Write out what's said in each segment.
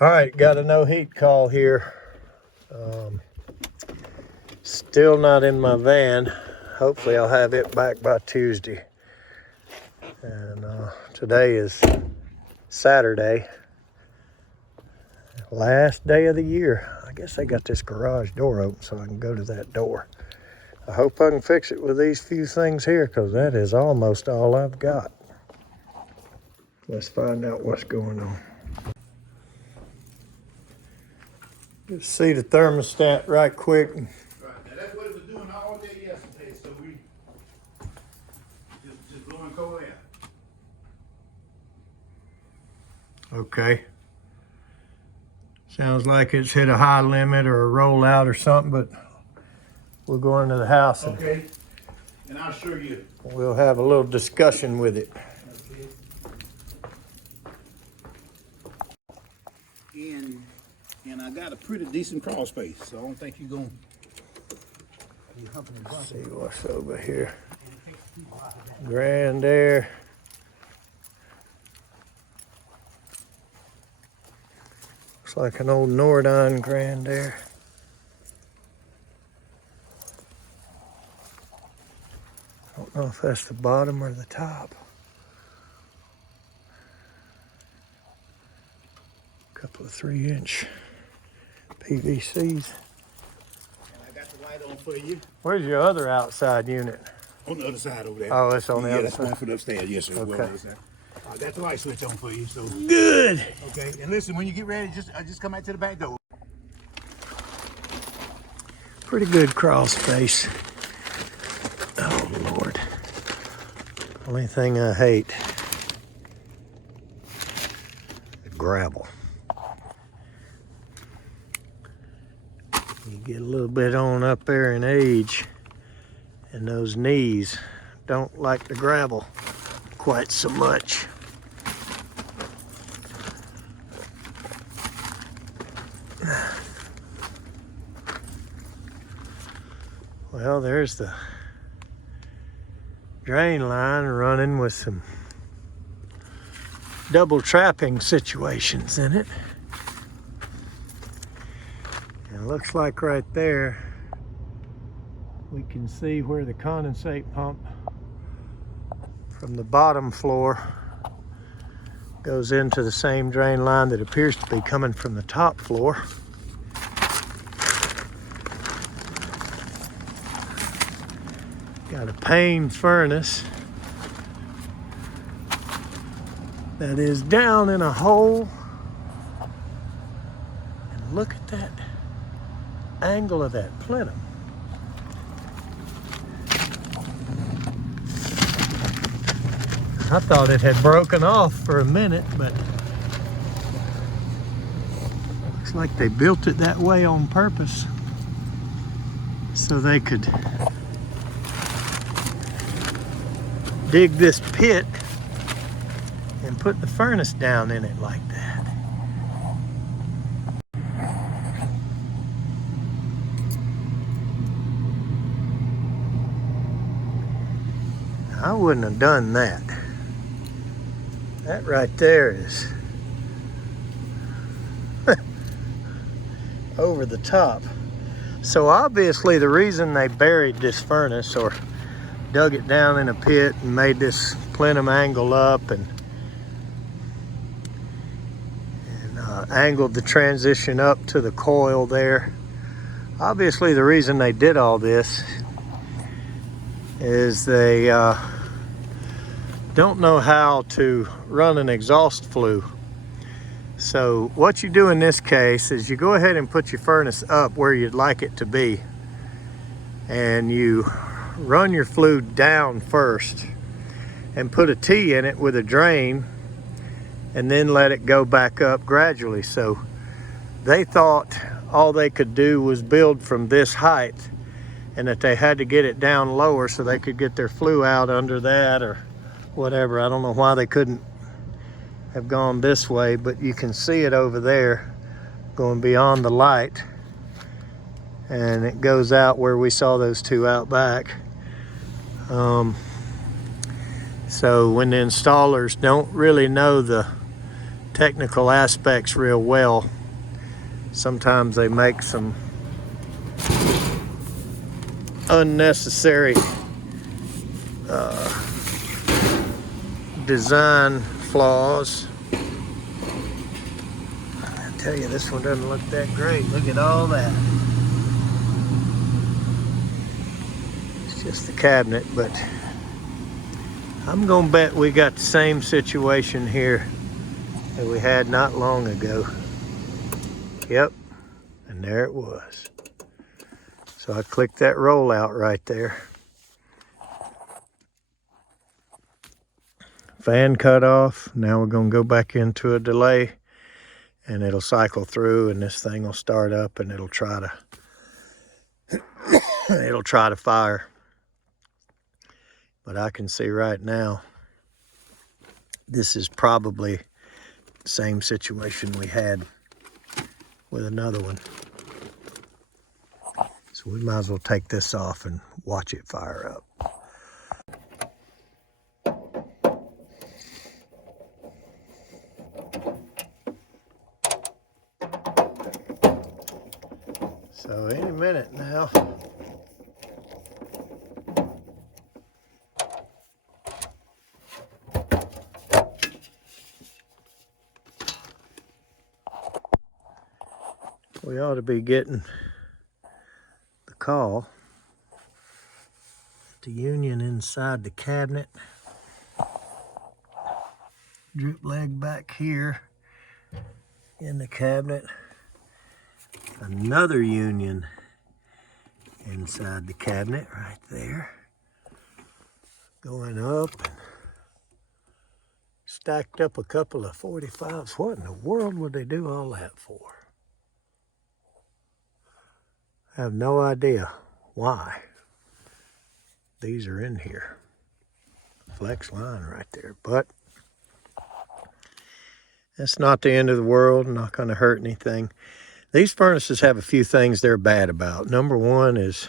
All right, got a no heat call here. Still not in my van. Hopefully I'll have it back by Tuesday. And today is Saturday, last day of the year. I guess I got this garage door open so I can go to that door. I hope I can fix it with these few things here, because that is almost all I've got. Let's find out what's going on. Just see the thermostat right quick. Right. Now that's what it was doing all day yesterday, so we just blowing cold air. Okay. Sounds like it's hit a high limit or a rollout or something, but we'll go into the house and Okay. And I'll show you. we'll have a little discussion with it. Okay. And I got a pretty decent crawl space, so I don't think you're gonna be humping and bumping. See what's over here. Grand Air. Looks like an old Nordine Grand Air. I don't know if that's the bottom or the top. Couple of 3-inch PVCs. And I got the light on for you. Where's your other outside unit? On the other side over there. Oh, it's on the other that's side. one for the upstairs. Yes, sir. Okay. On the other side. I got the light switch on for you. So Good. okay. And listen, when you get ready, just come out to the back door. Pretty good crawl space. Oh, Lord. Only thing I hate, the gravel. You get a little bit on up there in age, and those knees don't like the gravel quite so much. Well, there's the drain line running with some double trapping situations in it. And it looks like right there we can see where the condensate pump from the bottom floor goes into the same drain line that appears to be coming from the top floor. Got a pane furnace that is down in a hole. And look at that angle of that plenum. I thought it had broken off for a minute, but looks like they built it that way on purpose so they could dig this pit and put the furnace down in it like that. I wouldn't have done that. That right there is over the top. So obviously the reason they buried this furnace or dug it down in a pit and made this plenum angle up and angled the transition up to the coil there. Obviously the reason they did all this is they don't know how to run an exhaust flue. So what you do in this case is you go ahead and put your furnace up where you'd like it to be, and you run your flue down first and put a T in it with a drain, and then let it go back up gradually. So they thought all they could do was build from this height, and that they had to get it down lower so they could get their flue out under that or whatever. I don't know why they couldn't have gone this way, but you can see it over there going beyond the light, and it goes out where we saw those two out back. So when the installers don't really know the technical aspects real well. Sometimes they make some unnecessary design flaws. I tell you, this one doesn't look that great. Look at all that. It's just the cabinet, but I'm gonna bet we got the same situation here that we had not long ago. Yep, and there it was. So I clicked that rollout right there. Fan cut off. Now we're gonna go back into a delay and it'll cycle through and this thing will start up and it'll try to fire. But I can see right now, this is probably the same situation we had with another one. So we might as well take this off and watch it fire up. So any minute now. We ought to be getting the call. The union inside the cabinet. Drip leg back here in the cabinet. Another union inside the cabinet right there. Going up. Stacked up a couple of 45s. What in the world would they do all that for? I have no idea why these are in here. Flex line right there, but that's not the end of the world, not going to hurt anything. These furnaces have a few things they're bad about. Number one is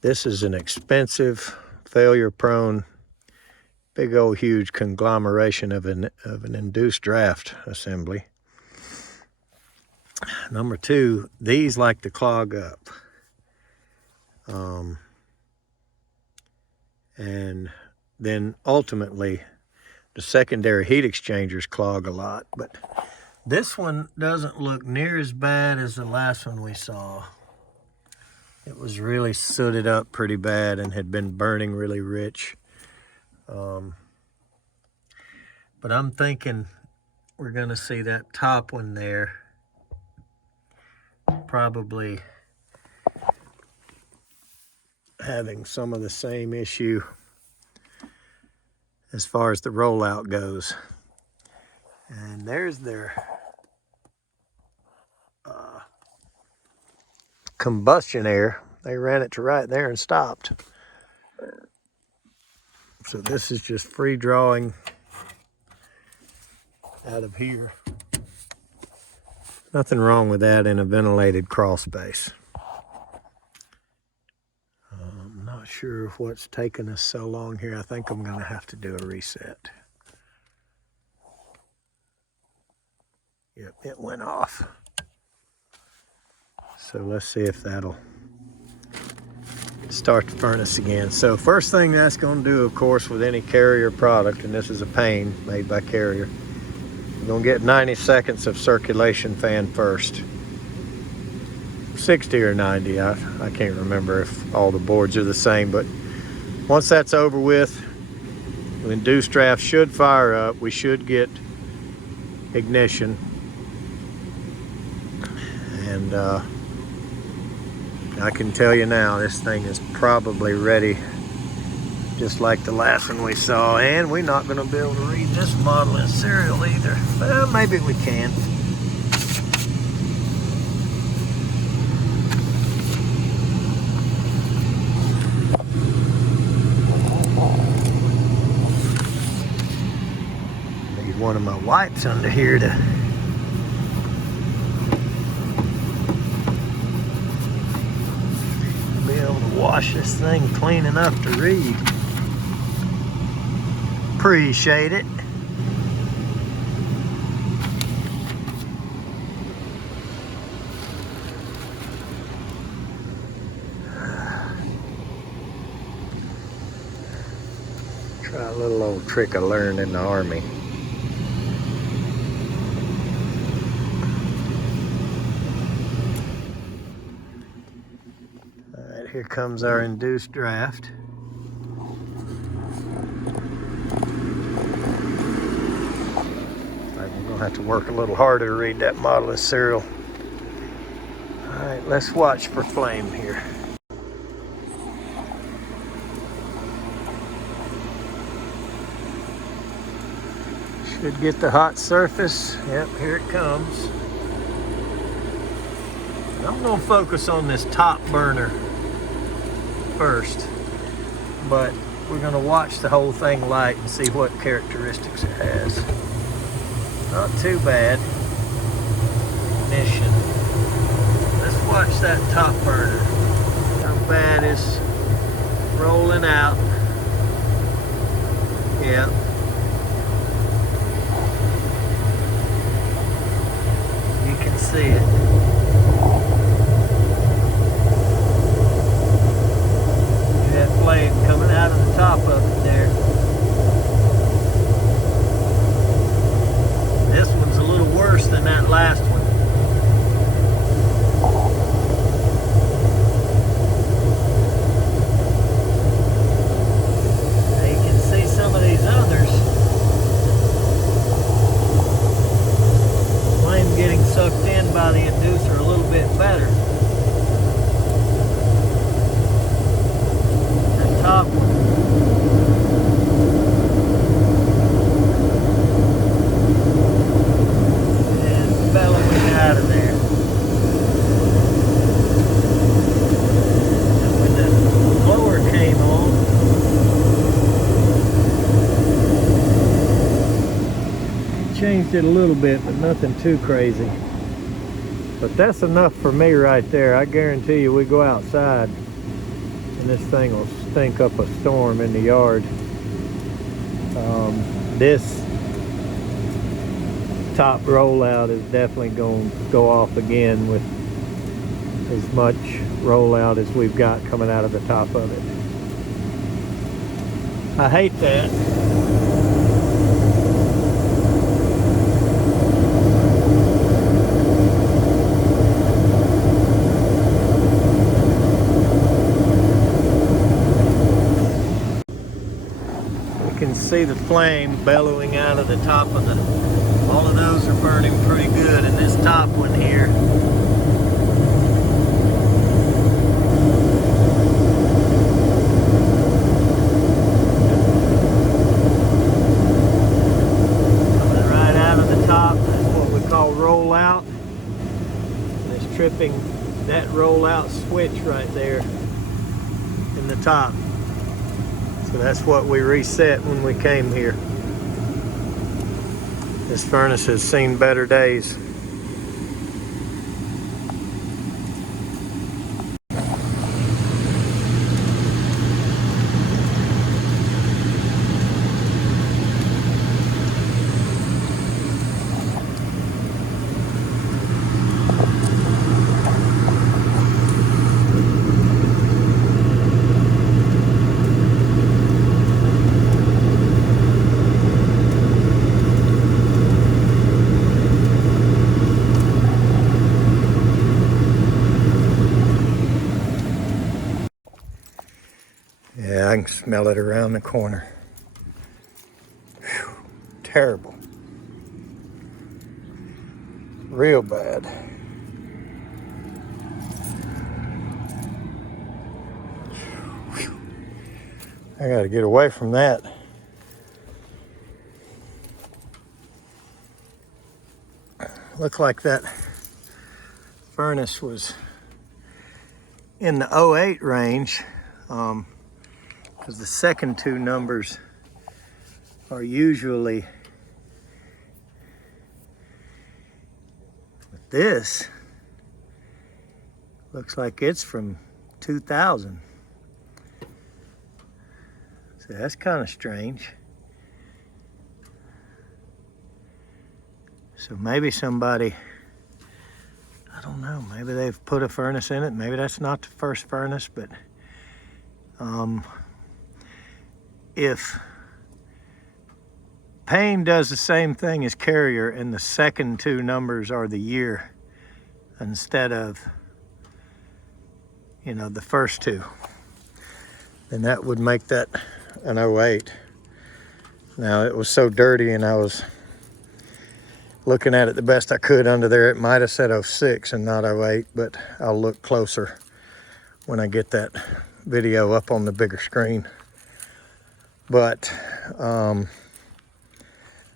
this is an expensive, failure-prone, big old huge conglomeration of an induced draft assembly. Number two, these like to clog up. And then ultimately, the secondary heat exchangers clog a lot. But this one doesn't look near as bad as the last one we saw. It was really sooted up pretty bad and had been burning really rich. But I'm thinking we're gonna see that top one there probably having some of the same issue as far as the rollout goes. And there's their combustion air. They ran it to right there and stopped. So this is just free drawing out of here. Nothing wrong with that in a ventilated crawl space. I'm not sure what's taking us so long here. I think I'm gonna have to do a reset. Yep, it went off. So let's see if that'll start the furnace again. So first thing that's gonna do, of course, with any Carrier product, and this is a Payne made by Carrier, you're gonna get 90 seconds of circulation fan first. 60 or 90, I can't remember if all the boards are the same, but once that's over with, the induced draft should fire up. We should get ignition. And I can tell you now, this thing is probably ready, just like the last one we saw. And we're not gonna be able to read this model in serial either. Well, maybe we can. Need one of my wipes under here to be able to wash this thing clean enough to read. Appreciate it. Try a little old trick I learned in the Army. All right, here comes our induced draft. I'm gonna have to work a little harder to read that model of serial. All right, let's watch for flame here. Should get the hot surface. Yep, here it comes. I'm gonna focus on this top burner first, but we're gonna watch the whole thing light and see what characteristics it has. Not too bad. Ignition. Let's watch that top burner. How bad it's rolling out. Yeah. You can see it. That flame coming out of the top of it there. This one's a little worse than that last one. Now you can see some of these others. Flame getting sucked in by the inducer a little bit better. That top one. And bellowing out of there. And when the blower came on, changed it a little bit, but nothing too crazy. But that's enough for me right there. I guarantee you we go outside and this thing will stink up a storm in the yard. This top rollout is definitely going to go off again with as much rollout as we've got coming out of the top of it. I hate that. See the flame bellowing out of the top of the, all of those are burning pretty good, and this top one here, coming right out of the top. That's what we call roll out, and it's tripping that roll out switch right there in the top. So that's what we reset when we came here. This furnace has seen better days. Yeah, I can smell it around the corner. Whew, terrible. Real bad. Whew. I gotta get away from that. Looked like that furnace was in the 08 range. Because the second two numbers are usually, with this, looks like it's from 2000. So that's kind of strange. So maybe somebody, I don't know, maybe they've put a furnace in it. Maybe that's not the first furnace, but if Payne does the same thing as Carrier, and the second two numbers are the year instead of, you know, the first two. And that would make that an 08. Now, it was so dirty, and I was looking at it the best I could under there. It might have said 06 and not 08, but I'll look closer when I get that video up on the bigger screen. But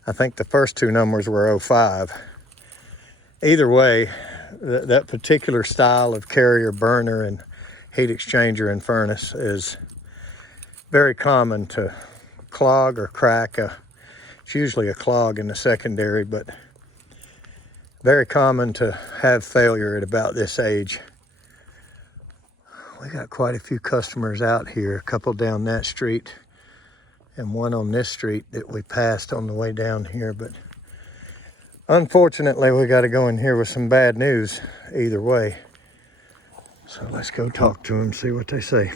I think the first two numbers were 05. Either way, that particular style of Carrier burner and heat exchanger and furnace is very common to clog or crack. It's usually a clog in the secondary, but very common to have failure at about this age. We got quite a few customers out here, a couple down that street and one on this street that we passed on the way down here. But unfortunately, we got to go in here with some bad news either way. So let's go talk to them, see what they say.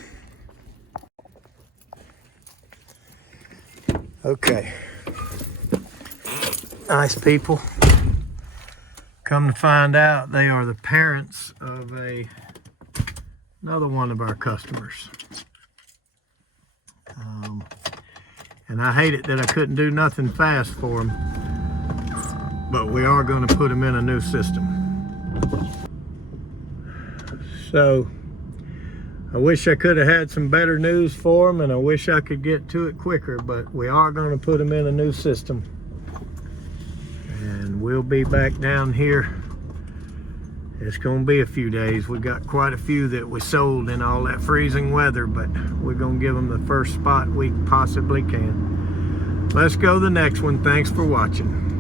Okay. Nice people. Come to find out, they are the parents of another one of our customers. And I hate it that I couldn't do nothing fast for them, but we are going to put them in a new system. So I wish I could have had some better news for them, and I wish I could get to it quicker, but we are going to put them in a new system. And we'll be back down here. It's going to be a few days. We got quite a few that we sold in all that freezing weather, but we're going to give them the first spot we possibly can. Let's go to the next one. Thanks for watching.